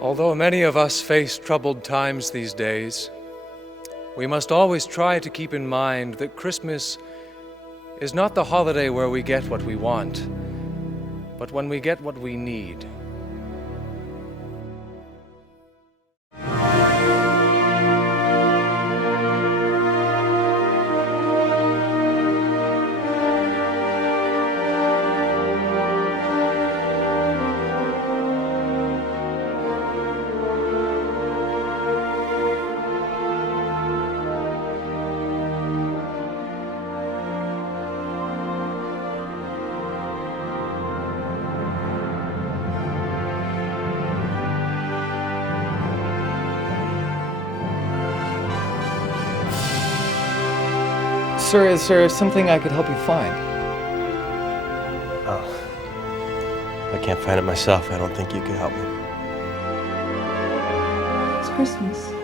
Although many of us face troubled times these days, we must always try to keep in mind that Christmas is not the holiday where we get what we want, but when we get what we need. Sir, is there something I could help you find? Oh, I can't find it myself. I don't think you could help me. It's Christmas.